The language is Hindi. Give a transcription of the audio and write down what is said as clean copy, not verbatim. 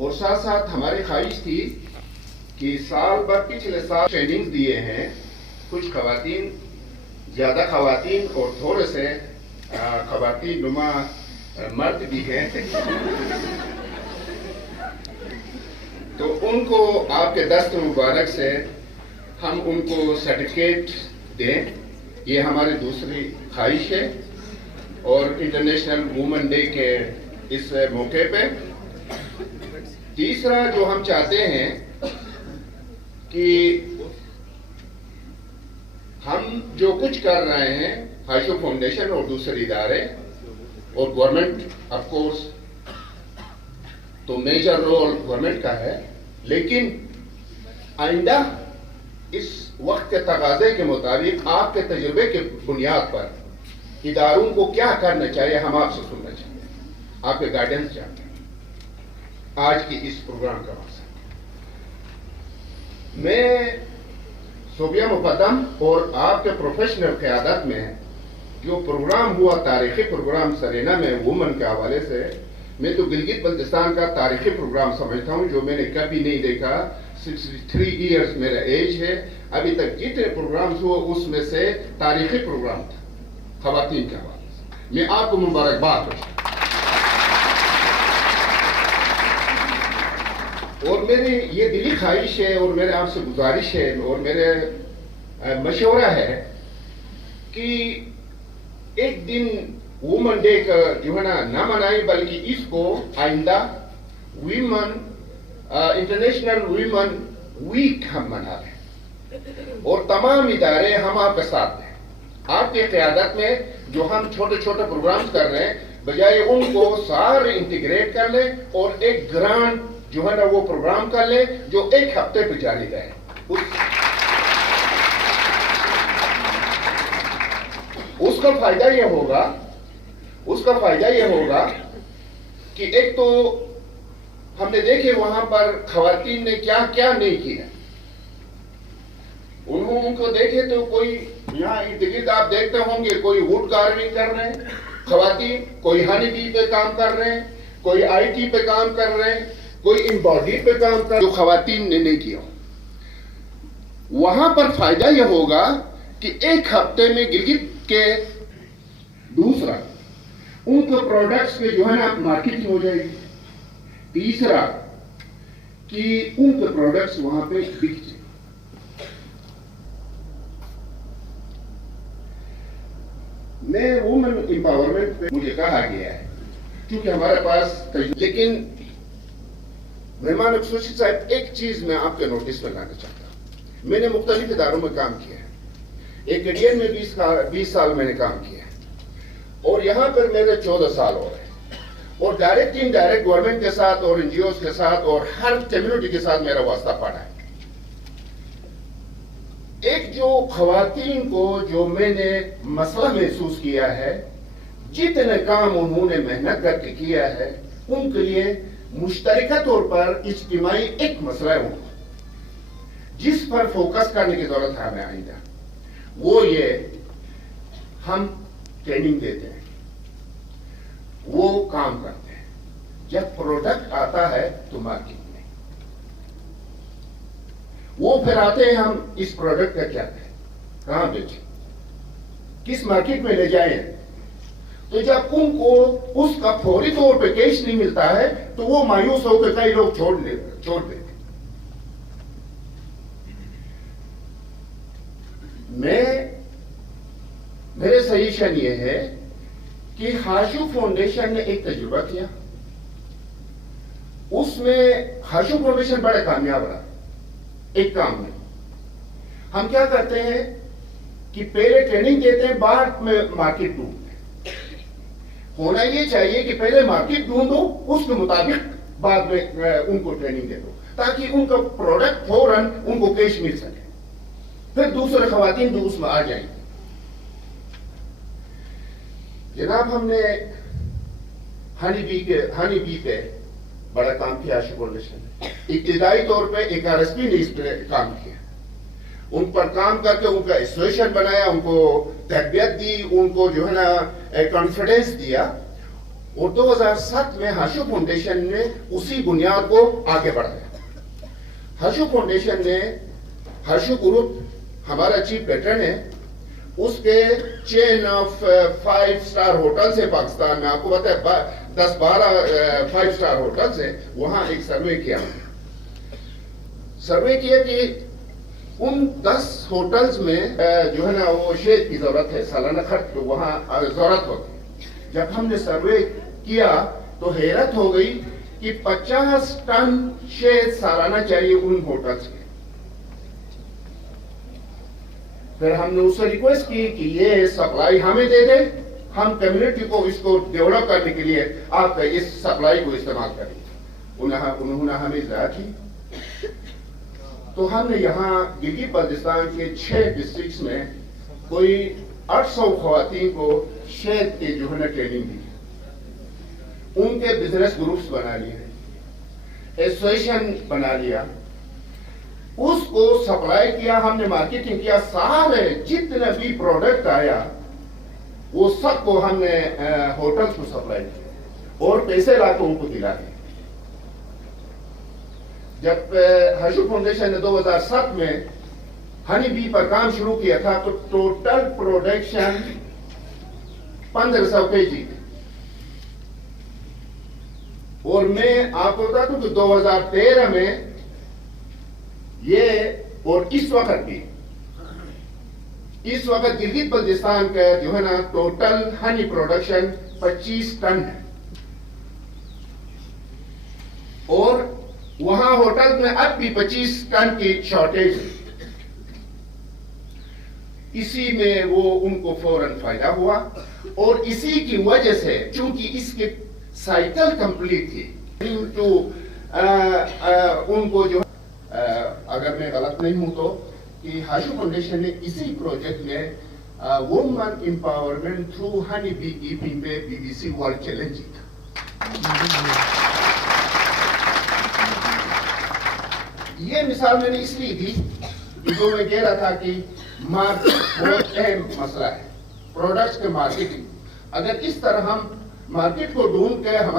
और साथ साथ हमारी ख्वाहिश थी कि साल भर पिछले साल ट्रेनिंग दिए हैं कुछ खवातीन, ज़्यादा खवातीन और थोड़े से खवातीन नुमा मर्द भी हैं तो उनको आपके दस्त मुबारक से हम उनको सर्टिफिकेट दें, ये हमारी दूसरी ख्वाहिश है। और इंटरनेशनल वुमेन डे के इस मौके पे तीसरा जो हम चाहते हैं कि हम जो कुछ कर रहे हैं हाशु फाउंडेशन और दूसरे इदारे और गवर्नमेंट, ऑफ कोर्स तो मेजर रोल गवर्नमेंट का है, लेकिन आइंदा इस वक्त के तकाजे के मुताबिक आपके तजुर्बे के बुनियाद पर इदारों को क्या करना चाहिए हम आपसे सुनना चाहते हैं, आपके गाइडेंस चाहते हैं। आज की इस प्रोग्राम का मकसद, मैं सोबिया मुकद्दम और आपके प्रोफेशनल क़यादत में जो प्रोग्राम हुआ, तारीखी प्रोग्राम सरेना में वुमन के हवाले से, मैं तो गिलगित बल्तिस्तान का तारीखी प्रोग्राम समझता हूं जो मैंने कभी नहीं देखा। 63 ईयर्स मेरा एज है, अभी तक जितने प्रोग्राम्स हुए उसमें से तारीखी प्रोग्राम था खवातीन के हवाले से। मैं आपको मुबारकबाद दूं और मेरी ये दिली ख्वाहिश है और मेरे आपसे गुजारिश है और मेरे मशवरा है कि एक दिन वुमेन डे का जो है ना मनाएं, बल्कि इसको आइंदा वीमन इंटरनेशनल वीमन वीक हम मना रहे और तमाम इदारे हम आपके साथ हैं। आपकी क़यादत में जो हम छोटे छोटे प्रोग्राम कर रहे हैं, बजाय उनको सारे इंटीग्रेट कर ले और एक ग्रांड जो है ना वो प्रोग्राम कर ले जो एक हफ्ते पे जारी रहे। उसका फायदा यह होगा कि एक तो हमने देखे वहां पर खवातीन ने क्या क्या नहीं किया। उनको देखे तो कोई यहाँ इर्द-गिर्द आप देखते होंगे, कोई वुड कार्विंग कर रहे हैं खवातीन, कोई हनी बी पे काम कर रहे हैं, कोई IT पे काम कर रहे हैं, कोई एम्ब्रॉयडरी पे काम कर, जो खवातीन ने नहीं किया। वहां पर फायदा यह होगा कि एक हफ्ते में गिलगित के दूसरा उनके प्रोडक्ट्स के जो है ना मार्केटिंग हो जाएगी। तीसरा कि उनके प्रोडक्ट्स वहां पे बिक जाए। मैं वुमेन एम्पावरमेंट पे मुझे कहा गया है क्योंकि हमारे पास, लेकिन मेहमान खुसूसी साहब, एक चीज मैं आपके नोटिस में लाना चाहता हूं। मैंने मुख्तलिफ इदारों में काम किया है, एक एडियन में 20 साल मैंने काम किया है और यहां पर मेरे 14 साल हो गए और डायरेक्ट इनडायरेक्ट गवर्नमेंट के साथ और NGOs के साथ और हर कम्युनिटी के साथ मेरा वास्ता पड़ा है। एक जो खवातीन को जो मैंने मसला महसूस किया है, जितने काम उन्होंने मेहनत करके किया है, उनके लिए मुश्तरका तौर पर इज्तिमाई एक मसला है उनको जिस पर फोकस करने की जरूरत है हमें आइंदा, वो ये हम ट्रेनिंग देते हैं, वो काम करते हैं, जब प्रोडक्ट आता है तो मार्केट में वो फिर आते हैं, हम इस प्रोडक्ट का क्या करें, कहां बेचें, किस मार्केट में ले जाएं। तो जब उनको उसका फौरी तौर पे कैश नहीं मिलता है तो वो मायूस होकर कई लोग छोड़ देते। मेरे सजेशन ये है कि हाशु फाउंडेशन ने एक तजुर्बा किया, उसमें हाशु फाउंडेशन बड़ा कामयाब रहा। एक काम में हम क्या करते हैं कि पहले ट्रेनिंग देते हैं, बाद में मार्केट ढूंढते हैं। होना ये चाहिए कि पहले मार्केट ढूंढो, उसके मुताबिक बाद में उनको ट्रेनिंग दे दो, ताकि उनका प्रोडक्ट फौरन उनको कैश मिल सके, फिर दूसरे खवातीन भी उसमें आ जाएंगे। जनाब, हमने हनी बी पे बड़ा काम किया हाशु फाउंडेशन ने। इब्तिदाई तौर पे एक RSP ने इस पे काम किया, उन पर काम करके उनका एसोसिएशन बनाया, उनको तरबियत दी, उनको जो है ना कॉन्फिडेंस दिया और 2007 में हर्षु फाउंडेशन ने उसी बुनियाद को आगे बढ़ाया। हर्षु फाउंडेशन ने हर्षु ग्रुप हमारा चीफ पेट्रन है, उसके चेन ऑफ 5 स्टार होटल्स है पाकिस्तान में, आपको पता है 10-12 5 स्टार होटल्स है, वहां एक सर्वे किया कि उन 10 होटल्स में जो है ना वो शेड की जरूरत है, सालाना खर्च वहां जरूरत होती। जब हमने सर्वे किया तो हैरत हो गई कि 50 टन शेड सालाना चाहिए उन होटल्स में। फिर हमने उससे रिक्वेस्ट की कि ये सप्लाई हमें दे दे, हम कम्युनिटी को इसको डेवलप करने के लिए आप इस सप्लाई को इस्तेमाल करें। उन्होंने हमें इजाजत की। तो हमने यहाँ गिलगित बल्तिस्तान के 6 डिस्ट्रिक्ट्स में कोई 800 खवातीन को शेड के जो है ना ट्रेनिंग दी, उनके बिजनेस ग्रुप्स बना लिए, एसोसिएशन बना लिया, उसको सप्लाई किया, हमने मार्केटिंग किया, सारे जितना भी प्रोडक्ट आया वो सबको हमने होटल्स को सप्लाई किया और पैसे लाकर उनको दिला दिए। जब हर्षु फाउंडेशन ने 2007 में हनी बी पर काम शुरू किया था तो टोटल प्रोडक्शन 1500 केजी, और मैं आपको बता दूं कि 2013 में ये, और इस वक्त गिलगित बल्तिस्तान का जो है ना टोटल हनी प्रोडक्शन 25 टन है, और वहां होटल में अब भी 25 टन की शॉर्टेज है। इसी में वो उनको फौरन फायदा हुआ, और इसी की वजह से चूंकि इसके साइकिल कंप्लीट थी तो उनको जो अगर मैं गलत नहीं हूं तो कि हर्षु फाउंडेशन ने इसी प्रोजेक्ट में woman empowerment through honey bee keeping पे बीबीसी वर्ल्ड चैलेंज जीता। ये मिसाल मैंने इसलिए दी कि जो मैं कह रहा था कि मार्केट बहुत अहम मसला है, प्रोडक्ट्स के मार्केटिंग। अगर इस तरह हम मार्केट को ढूंढ के